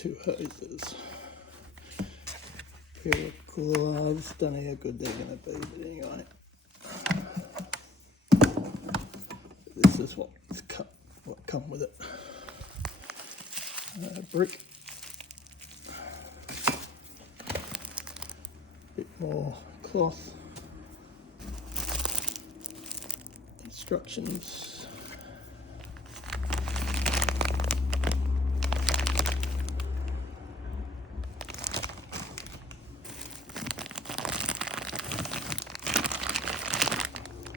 2 hoses. Pair of gloves, don't know how good they're going to be, but anyway. This is what come with it. Brick. Bit more cloth. Instructions.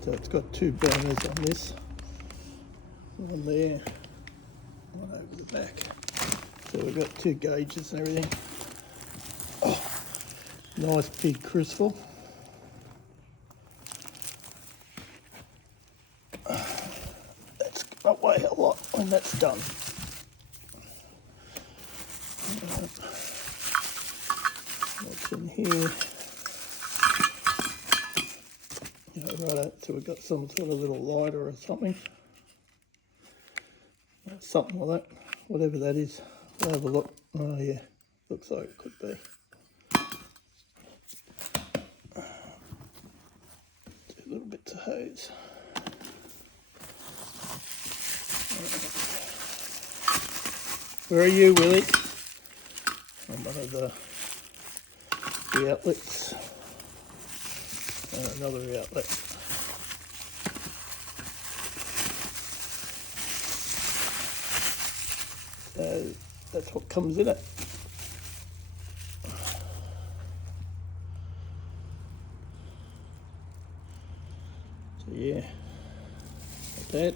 So it's got 2 burners on this. One there, one over the back. So we've got 2 gauges and everything. Oh, nice big Cristal. That's gonna weigh a lot when that's done. What's in here? Yeah, right, so we've got some sort of little lighter or something. Something like that, whatever that is. We'll have a look. Oh yeah, looks like it could be. Do little bits of hose. Where are you, Willie? On one of the outlets. And another outlet. So that's what comes in it. So yeah, like that.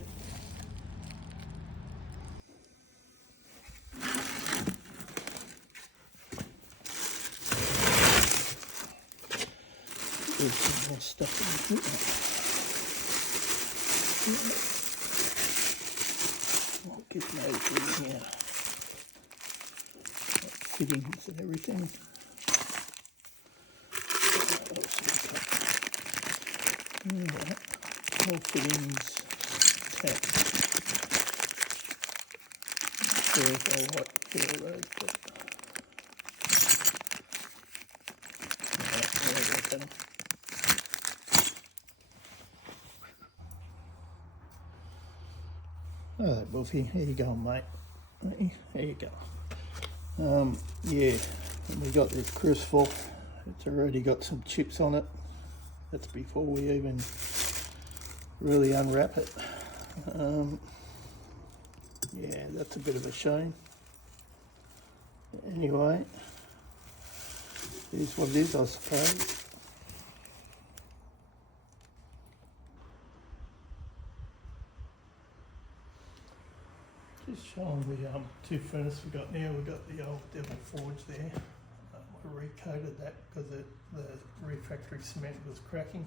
There's some more stuff in here. I'll get those in here. Fittings and everything. Alright, more fittings, taps. Not sure if I like to feel those, but alright, Buffy, here you go, mate. There you go. Yeah, and we got this Cristal. It's already got some chips on it. That's before we even really unwrap it. Yeah, that's a bit of a shame. Anyway, here's what it is, I suppose. Just showing the 2 furnaces we've got now. We've got the old Devil Forge there. We recoated that because the refractory cement was cracking.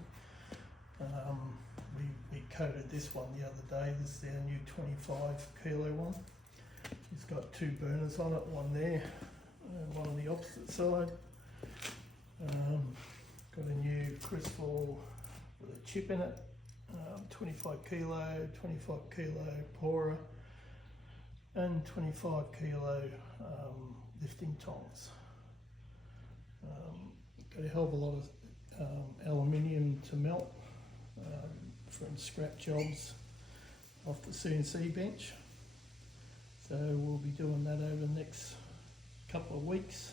We coated this one the other day. This is our new 25 kilo one. It's got 2 burners on it, one there and one on the opposite side. Got a new Cristal with a chip in it, 25 kilo pourer and 25 kilo lifting tongs. Got a hell of a lot of aluminium to melt from scrap jobs off the CNC bench. So we'll be doing that over the next couple of weeks.